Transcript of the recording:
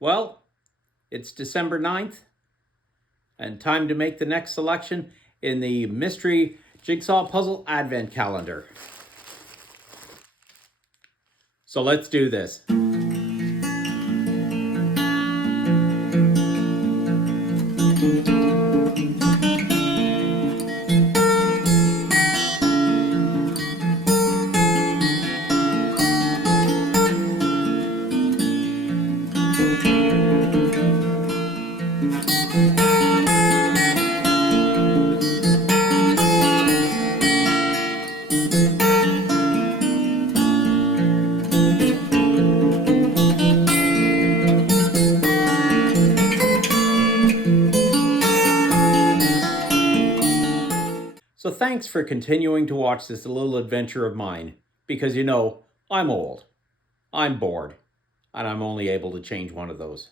Well, it's December 9th, and time to make the next selection in the Mystery Jigsaw Puzzle Advent Calendar. So let's do this. So thanks for continuing to watch this little adventure of mine, because I'm old, I'm bored, and I'm only able to change one of those.